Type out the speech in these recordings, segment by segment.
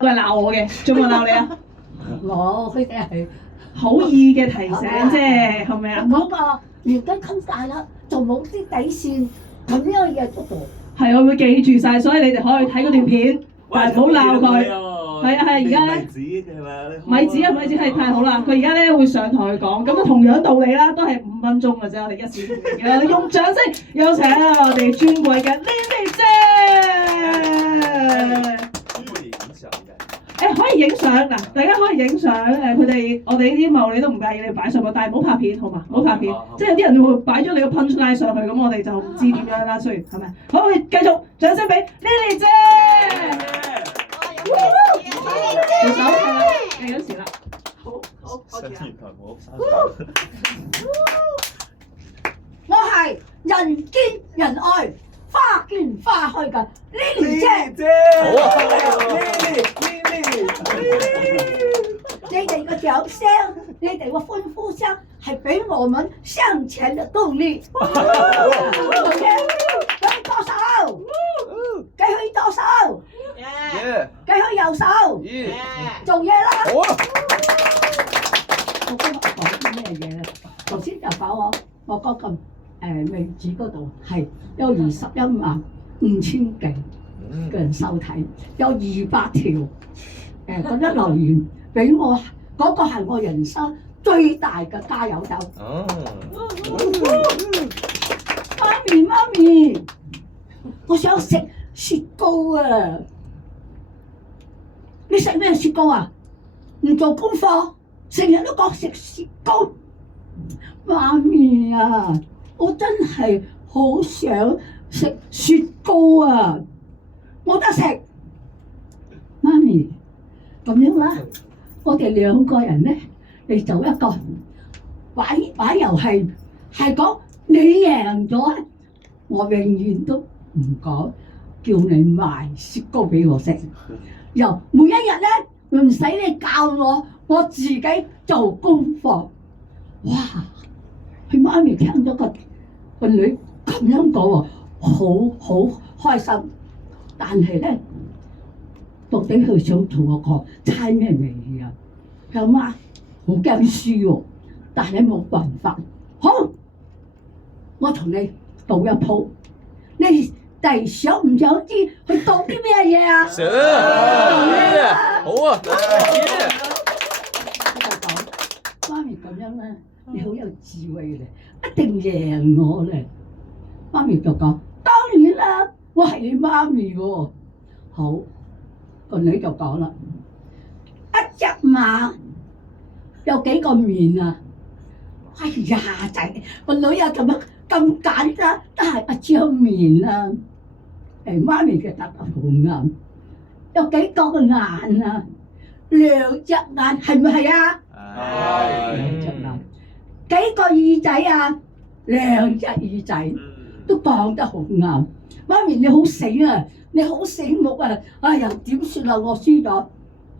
佢係鬧我嘅，做冇鬧你啊？冇，佢哋係好意嘅提醒啫，係咪啊？嗰個年紀咁大啦，就冇啲底線，咁樣嘢都做。係，我會記住晒，所以你哋可以睇嗰段片，但係唔好鬧佢。係啊係，而家咧，米子係太好啦！佢而家咧會上台講，咁啊同樣道理啦，都係5分鐘嘅啫，我哋一時半會嘅，用掌聲有請我哋尊貴嘅 Lily 姐。可以影相嗱，大家可以影相佢哋我哋呢啲茂利都唔介意你擺上去，但係唔好拍片好嘛？唔好拍片，即係有啲人會擺咗你個 punchline 上去，咁我哋就唔知點樣啦。雖然係咪？好，我哋繼續掌聲俾 Lily 姐。隻手係啦，計緊時啦。好，OK 啦。我係人見人愛、花見花開嘅 Lily 姐。好啊你哋嘅掌聲，你哋嘅歡呼聲係俾我們向前嘅動力。OK， 舉起左手，舉起左手，舉起右手，做嘢啦！好啊！我今日講啲咩嘢咧？頭先就講我嗰個位置嗰度係有215000幾嘅人收睇，有200條嗰啲留言俾我，嗰個係我人生最大嘅加油豆。媽咪，我想食雪糕啊！你食咩雪糕啊？唔做功課，成日都講食雪糕。媽咪啊，我真係好想食雪糕啊！冇得食。媽咪，咁樣啦，我哋2個人咧嚟做一個玩遊戲，係講你贏咗，我永遠都唔講叫你賣雪糕俾我食。又每一日咧唔使你教我，我自己做功課。哇！佢媽咪聽咗個女咁樣講喎，好開心。但係咧，到底佢想同我講猜咩味啊？佢阿媽好驚輸喎，但係冇辦法。好，我同你賭一鋪，你哋想唔想知佢賭啲咩嘢啊？想，好啊！我就講，媽咪咁樣咧，你好有智慧咧，一定贏我咧。媽咪就講：當然啦，我係你媽咪喎。好，個女就講啦：一隻馬有幾個面啊？哎呀仔，個女啊咁簡單，都係一張面啊！媽咪嘅答得好啱。有幾多個眼啊？2隻眼係咪係啊？係。2隻眼。幾個耳仔啊？2隻耳仔，都講得好啱。媽咪你好醒啊！你好醒目啊！哎呀點算啊？我輸咗。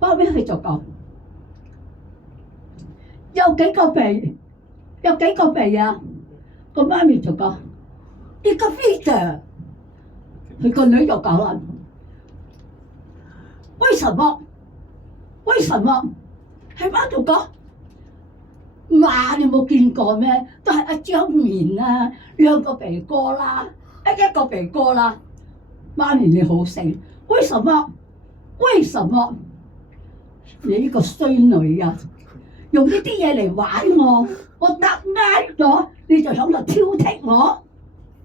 後尾佢就講：有幾個鼻？有幾個鼻啊？個媽咪就講：一個鼻嘅。佢個女就講啦：為什麼？為什麼？係媽就講：馬你冇見過咩？都係一張面啊，2個鼻哥啦，一個鼻哥啦。媽咪你好醒，為什麼？為什麼？你呢個衰女啊，用呢啲嘢嚟玩我答啱咗，你就喺度挑剔我，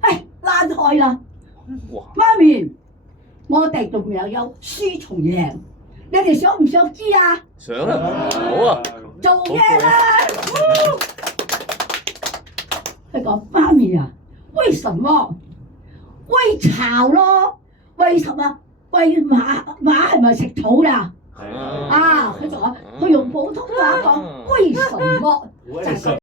唉，爛開啦！媽咪，我哋仲有輸同贏，你哋想唔想知啊？想啊，好啊！做嘢啦！佢講媽咪啊，為什麼？喂巢咯，為什麼？喂馬係咪食草㗎？啊！佢就話佢用普通話講為什麼，就係嗰